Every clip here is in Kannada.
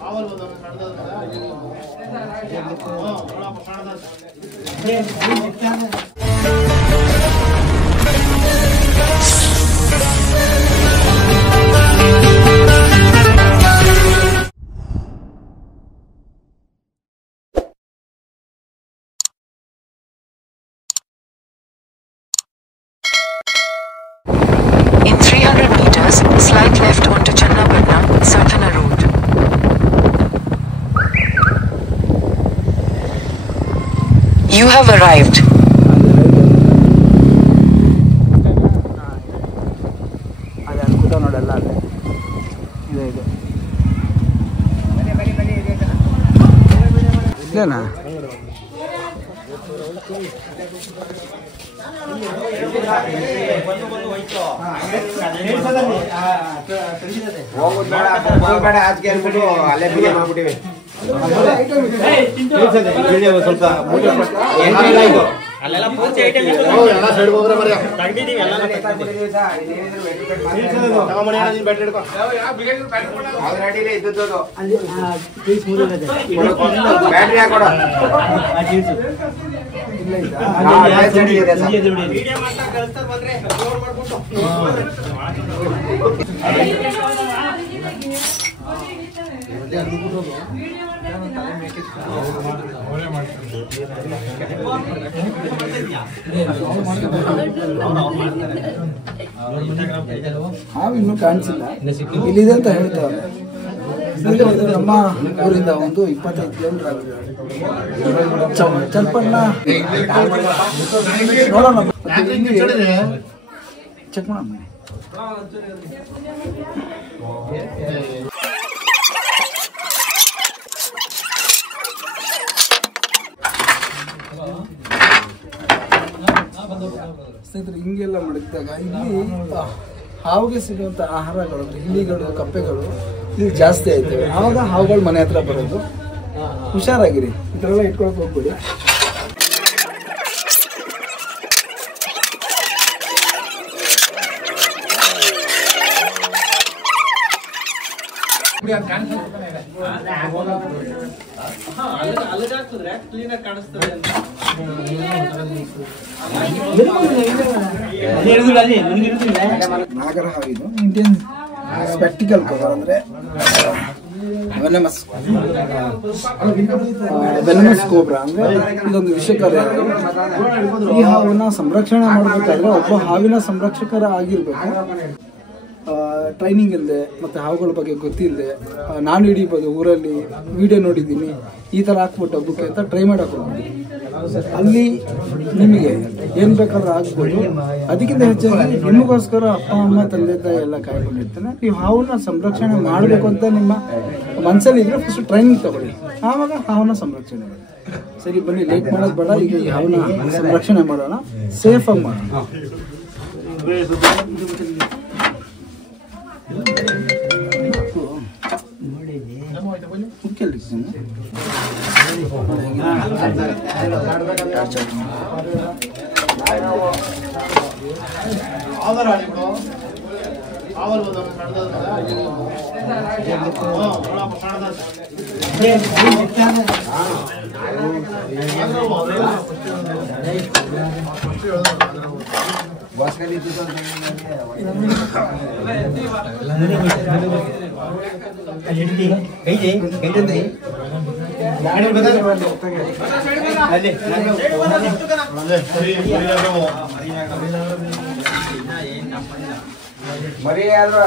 In 300 meters, slide left onto Channapatna, Sarthana Road. You have arrived. ಇನ್ನೂ ಕಾಣಿಸಿಲ್ಲ ಇಲ್ಲಿದೆ ಅಂತ ಹೇಳ್ತಾರೆ. ನಮ್ಮ ಊರಿಂದ ಒಂದು 25 ಕಿಲೋಮೀಟರ್ ಆಗುತ್ತೆ. ಚನ್ನಪಟ್ಟಣ ನೋಡೋಣ, ಚೆಕ್ ಮಾಡೋಣ. ಸ್ನೇಹಿತರೆ, ಹಿಂಗೆಲ್ಲ ಮಡಗಿದಾಗ ಇಲ್ಲಿ ಹಾವಿಗೆ ಸಿಗುವಂಥ ಆಹಾರಗಳು, ಇಲಿಗಳು, ಕಪ್ಪೆಗಳು ಇಲ್ಲಿ ಜಾಸ್ತಿ ಆಯ್ತವೆ. ಆವಾಗ ಹಾವುಗಳು ಮನೆ ಹತ್ರ ಬರೋದು. ಹುಷಾರಾಗಿರಿ, ಈ ಥರ ಎಲ್ಲ ಇಟ್ಕೊಳಕ್ಕೆ ಹೋಗ್ಬಿಡಿ. ನಾಗರ ಹಾವಿದು ಇಂಡಿಯನ್ ಸ್ಪೆಕ್ಟಿಕಲ್ ಕವರ್ ಅಂದ್ರೆ ವೆನಮಸ್ ಕೋಬ್ರಾ ಅಂದ್ರೆ ಇದೊಂದು ವಿಷಕಾರಿ. ಈ ಹಾವನ್ನ ಸಂರಕ್ಷಣೆ ಮಾಡಬೇಕಾದ್ರೆ ಒಬ್ಬ ಹಾವಿನ ಸಂರಕ್ಷಕರ ಆಗಿರ್ಬೇಕು. ಟ್ರೈನಿಂಗ್ ಇಲ್ಲದೆ ಮತ್ತು ಹಾವುಗಳ ಬಗ್ಗೆ ಗೊತ್ತಿಲ್ಲದೆ ನಾನು ಹಿಡಿಬೋದು, ಊರಲ್ಲಿ ವಿಡಿಯೋ ನೋಡಿದ್ದೀನಿ, ಈ ಥರ ಹಾಕ್ಬಿಟ್ಟು ಹಬ್ಬಕ್ಕೆ ಅಂತ ಟ್ರೈ ಮಾಡೋಕೆ ಹೋಗ್ಬೋದು. ಅಲ್ಲಿ ನಿಮಗೆ ಏನು ಬೇಕಾದ್ರೂ ಆಗ್ಬೋದು. ಅದಕ್ಕಿಂತ ಹೆಚ್ಚಾಗಿ ನಿಮಗೋಸ್ಕರ ಅಪ್ಪ ಅಮ್ಮ ತಂದೆ ತಾಯಿ ಎಲ್ಲ ಕಾಯ್ಕೊಂಡಿರ್ತಾನೆ. ನೀವು ಹಾವನ್ನ ಸಂರಕ್ಷಣೆ ಮಾಡಬೇಕು ಅಂತ ನಿಮ್ಮ ಮನಸ್ಸಲ್ಲಿ ಇದ್ರೆ ಫಸ್ಟ್ ಟ್ರೈನಿಂಗ್ ತಗೊಳ್ಳಿ, ಆವಾಗ ಹಾವನ್ನ ಸಂರಕ್ಷಣೆ ಮಾಡಿ. ಸರಿ, ಬನ್ನಿ, ಲೇಟ್ ಮಾಡೋದು ಬೇಡ. ಈಗ ಈ ಹಾವನ್ನ ಸಂರಕ್ಷಣೆ ಮಾಡೋಣ, ಸೇಫಾಗಿ ಮಾಡೋಣ. ಮರಿ ಆದ್ರೂ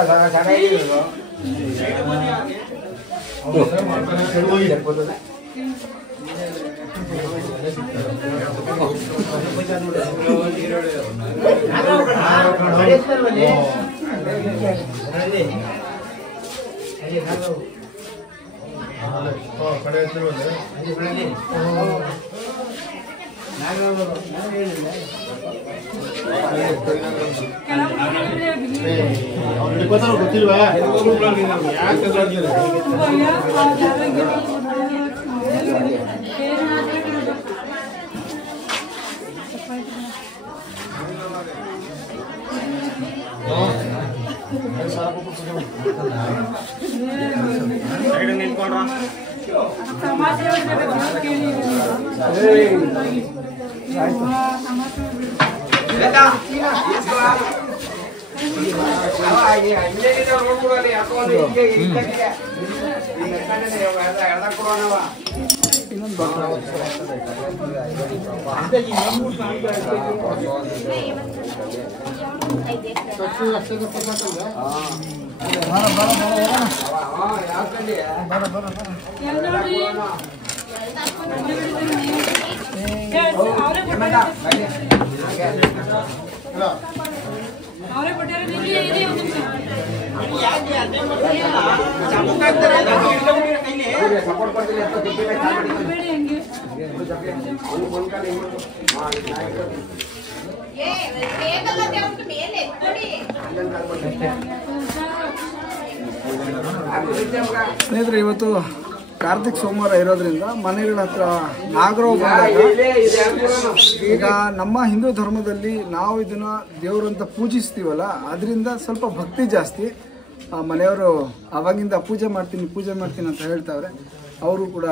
ಗೊತ್ತಿಲ್ವಾ ಸ್ನೇಹಿತರೆ, ಇವತ್ತು ಕಾರ್ತಿಕ್ ಸೋಮವಾರ ಇರೋದ್ರಿಂದ ಮನೆಗಳ ಹತ್ರ ನಾಗರಾವ್ ಬಂದಾಗ ಈಗ ನಮ್ಮ ಹಿಂದೂ ಧರ್ಮದಲ್ಲಿ ನಾವು ಇದನ್ನ ದೇವರಂತ ಪೂಜಿಸ್ತೀವಲ್ಲ, ಅದರಿಂದ ಸ್ವಲ್ಪ ಭಕ್ತಿ ಜಾಸ್ತಿ. ಮನೆಯವರು ಅವಾಗಿಂದ ಪೂಜೆ ಮಾಡ್ತೀನಿ ಅಂತ ಹೇಳ್ತಾವ್ರೆ. ಅವರು ಕೂಡ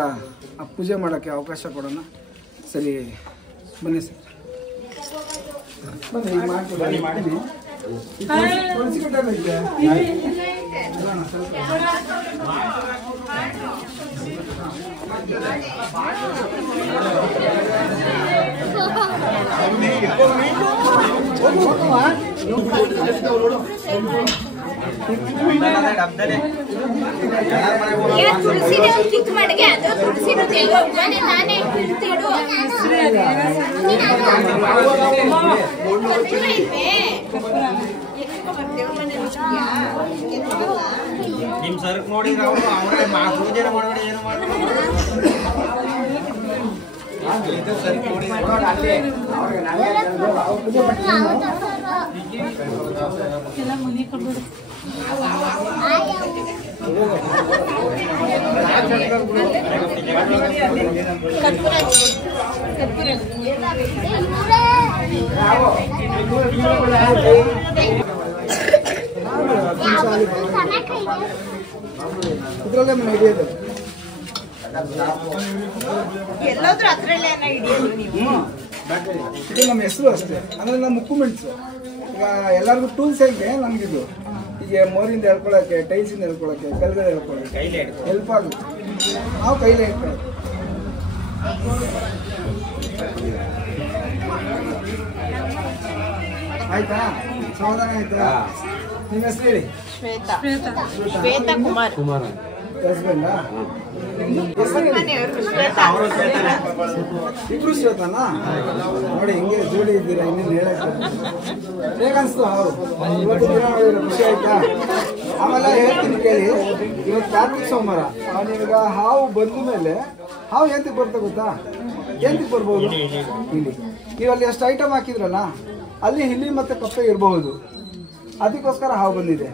ಆ ಪೂಜೆ ಮಾಡೋಕ್ಕೆ ಅವಕಾಶ ಕೊಡೋಣ. ಸರಿ ಬನ್ನಿ ಸರ್, ಬನ್ನಿ. ಈಗ ಮಾಡ್ತೀನಿ. ತುಳಸಿ ಕಟ್ಟೆ ಇದೆ. ನಿಮ್ ಸರ್ಕ್ ನೋಡಿದ್ರೆ ಅವರು ಅವರೇ ಪೂಜೆ ಮಾಡಬೇಡಿ, ಏನು ಮಾಡಬೇಡಿ. ಇದರಲ್ಲೇ ಮನೆ ಹಿಡಿಯೋದು. ಎಲ್ಲಾದ್ರೂ ಅದ್ರಲ್ಲೇ ಹಿಡಿಯೋದು ನೀವು. ಇದು ನಮ್ಮ ಹೆಸರು ಅಷ್ಟೇ, ಅಂದ್ರೆ ನಮ್ಮ ಮುಕ್ಕುಮೆಂಟ್ಸು. ಈಗ ಎಲ್ಲರಿಗೂ ಟೂಲ್ಸ್ ಹೇಗೆ ನಮಗಿದು, ಈಗ ಮೋರಿಂದ ಹೇಳ್ಕೊಳಕ್ಕೆ, ಟೈಲ್ಸಿಂದ ಹೇಳ್ಕೊಳಕ್ಕೆ, ಕಲ್ಗಡೆ ಹೇಳ್ಕೊಳಕ್ಕೆ ಹೆಲ್ಪ್ ಆಗುತ್ತೆ. ನಾವು ಕೈಲೇ ಹೇಳ್ಕೊಳ್ಳೋದು. ಆಯ್ತಾ? ಸಮಾಧಾನ ಆಯ್ತಾ? ನಿಮ್ಮ ಹೆಸರು ಹೇಳಿ. ಶ್ವೇತಾ ಕುಮಾರ್. ಹಸ್ಬೆಂಡಾ? ಇಬ್ರು ಶ್ವೇತಾನಾ? ನೋಡಿ ಹಿಂಗೆ ಜೋಡಿ ಇದ್ದೀರಾ, ಇನ್ನೇನು ಹೇಳಕ್ಕೆ. ಹೇಗನ್ಸ್ತು ಹಾವು? ಇವತ್ತು ದಿನ ನೋಡಿದ್ರೆ ಖುಷಿ ಆಯ್ತಾ? ಆಮೇಲೆ ಹೇಳ್ತೀನಿ ಕೇಳಿ, ಇವತ್ತು ಕಾರ್ತಿಕ್ ಸೋಮವಾರ. ನಿಮಗೆ ಹಾವು ಬಂದ ಮೇಲೆ ಹಾವು ಎಂತಕ್ಕೆ ಬರ್ತದೆ ಗೊತ್ತಾ? ಎಂತಕ್ಕೆ ಬರ್ಬೋದು? ಇಲ್ಲಿ ನೀವಲ್ಲಿ ಎಷ್ಟು ಐಟಮ್ ಹಾಕಿದ್ರಲ್ಲ, ಅಲ್ಲಿ ಹಿಲ್ಲಿ ಮತ್ತು ಕಪ್ಪೆ ಇರಬಹುದು. ಅದಕ್ಕೋಸ್ಕರ ಹಾವು ಬಂದಿದೆ.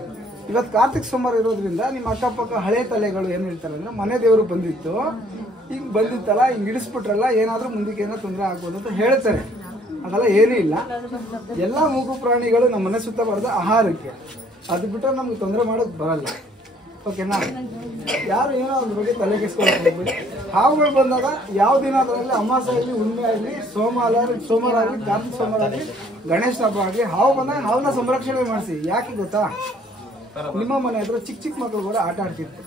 ಇವತ್ತು ಕಾರ್ತಿಕ್ ಸೋಮವಾರ ಇರೋದ್ರಿಂದ ನಿಮ್ಮ ಅಕ್ಕಪಕ್ಕ ಹಳೆ ತಲೆಗಳು ಏನು ಹೇಳ್ತಾರೆ ಅಂದರೆ, ಮನೆ ದೇವರು ಬಂದಿತ್ತು, ಹಿಂಗೆ ಬಂದಿತ್ತಲ್ಲ, ಹಿಂಗೆ ಇಡಿಸ್ಬಿಟ್ರಲ್ಲ, ಏನಾದರೂ ಮುಂದಕ್ಕೆ ಏನೋ ತೊಂದರೆ ಆಗ್ಬೋದು ಅಂತ ಹೇಳ್ತಾರೆ. ಅದೆಲ್ಲ ಏನೂ ಇಲ್ಲ. ಎಲ್ಲ ಮೂಗು ಪ್ರಾಣಿಗಳು ನಮ್ಮ ಮನೆ ಸುತ್ತ ಬರೋದು ಆಹಾರಕ್ಕೆ. ಅದು ಬಿಟ್ಟರೆ ನಮ್ಗೆ ತೊಂದರೆ ಮಾಡೋಕ್ಕೆ ಬರಲ್ಲ. ಓಕೆನಾ? ಯಾರು ಏನೋ ಅದ್ರ ಬಗ್ಗೆ ತಲೆ ಕೆಸ್ಕೊಳಕ್ಕೆ ಹೋಗ್ಬಿಡಿ. ಹಾವುಗಳು ಬಂದಾಗ ಯಾವ ದಿನ ಅದರಲ್ಲಿ ಅಮಾವಾಸ್ಯೆ ಆಗಲಿ, ಹುಣ್ಣಿಮೆ ಆಗಲಿ, ಸೋಮವಾರ ಆಗಲಿ, ಕಾರ್ತಿಕ್ ಸೋಮವಾರ ಆಗಲಿ, ಗಣೇಶ ಹಬ್ಬ ಆಗಲಿ, ಹಾವು ಬಂದಾಗ ಹಾವನ್ನ ಸಂರಕ್ಷಣೆ ಮಾಡಿಸಿ. ಯಾಕೆ ಗೊತ್ತಾ? ನಿಮ್ಮ ಮನೆ ಹತ್ರ ಚಿಕ್ಕ ಚಿಕ್ಕ ಮಕ್ಕಳು ಕೂಡ ಆಟ ಆಡ್ತಿರ್ತಾರೆ.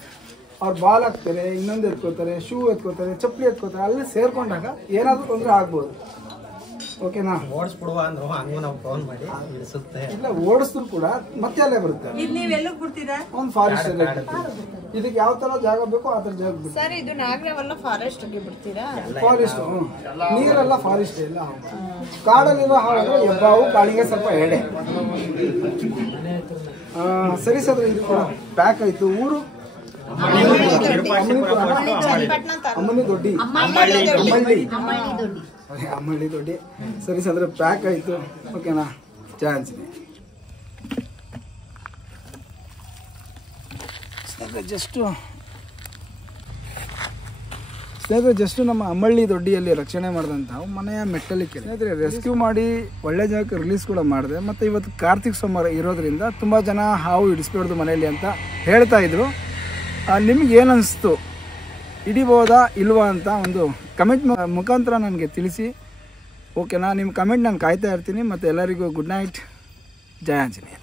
ಅವ್ರು ಬಾಲ್ ಹಾಕ್ತಾರೆ, ಇನ್ನೊಂದು ಎತ್ಕೋತಾರೆ, ಶೂ ಎತ್ಕೋತಾರೆ, ಚಪ್ಪಲಿ ಎತ್ಕೋತಾರೆ. ಅಲ್ಲಿ ಸೇರ್ಕೊಂಡಾಗ ಏನಾದರೂ ತೊಂದರೆ ಆಗ್ಬೋದು. ಓಕೆನಾ? ಓಡಿಸ್ಬಿಡುವ ಅಂದ್ರು ಹಂಗೂ ನಾವು ಫೋನ್ ಮಾಡಿ ಇಳಿಸುತ್ತೆ. ಇಲ್ಲ, ಓಡಿಸಿದ್ರು ಕೂಡ ಮತ್ತೆ ಅಲ್ಲೇ ಬರುತ್ತೆ. ನೀವೆಲ್ಲ ಬಿಡ್ತೀರಾ? ಒಂದು ಫಾರೆಸ್ಟ್ ಇದಕ್ಕೆ ಯಾವ ತರ ಜಾಗ ಬೇಕೋ ಆ ತರ ಜಾಗ ಬಿಡ್ತೀವಿ. ಸರ್, ಇದು ನಾಗರವಲ್ಲ ಫಾರೆಸ್ಟ್ ಗೆ ಬಿಡ್ತೀರಾ? ಫಾರೆಸ್ಟ್ ನೀರೆಲ್ಲ ಫಾರೆಸ್ಟ್ ಇಲ್ಲ. ಕಾಡಲ್ಲಿರೋ ಹಾವು ಹೆಬ್ಬಾವು, ಕಾಳಿಗೆ ಸ್ವಲ್ಪ ಎಡೆ. ಸರಿ ಸರ್, ಇದು ಕೂಡ ಪ್ಯಾಕ್ ಆಯ್ತು. ಊರು ಅಮ್ಮನಿ ದೊಡ್ಡಿ, ಅಮ್ಮಳ್ಳಿ ದೊಡ್ಡಿ. ಸರಿ ಸರ್, ಪ್ಯಾಕ್ ಆಯ್ತು. ಓಕೆನಾ? ಚಾನ್ಸ್ ಜಸ್ಟು ಸ್ನೇಹಿತರೆ ಜಸ್ಟ್ ನಮ್ಮ ಅಮ್ಮಳ್ಳಿ ದೊಡ್ಡಿಯಲ್ಲಿ ರಕ್ಷಣೆ ಮಾಡಿದಂಥ ಮನೆಯ ಮೆಟ್ಟಲಿಕ್ಕೆ ಸ್ನೇಹಿತರೆ ರೆಸ್ಕ್ಯೂ ಮಾಡಿ ಒಳ್ಳೆ ಜಾಗಕ್ಕೆ ರಿಲೀಸ್ ಕೂಡ ಮಾಡಿದೆ. ಮತ್ತು ಇವತ್ತು ಕಾರ್ತಿಕ್ ಸೋಮವಾರ ಇರೋದ್ರಿಂದ ತುಂಬ ಜನ ಹಾವು ಹಿಡಿಸ್ಬಾರ್ದು ಮನೆಯಲ್ಲಿ ಅಂತ ಹೇಳ್ತಾ ಇದ್ರು. ನಿಮ್ಗೆ ಏನು ಅನಿಸ್ತು, ಹಿಡಿಬೋದಾ ಇಲ್ವಾ ಅಂತ ಒಂದು ಕಮೆಂಟ್ ಮುಖಾಂತರ ನನಗೆ ತಿಳಿಸಿ. ಓಕೆನಾ? ನಿಮ್ಮ ಕಮೆಂಟ್ ನಾನು ಕಾಯ್ತಾ ಇರ್ತೀನಿ. ಮತ್ತು ಎಲ್ಲರಿಗೂ ಗುಡ್ ನೈಟ್, ಜಯ ಆಂಜನೇಯ.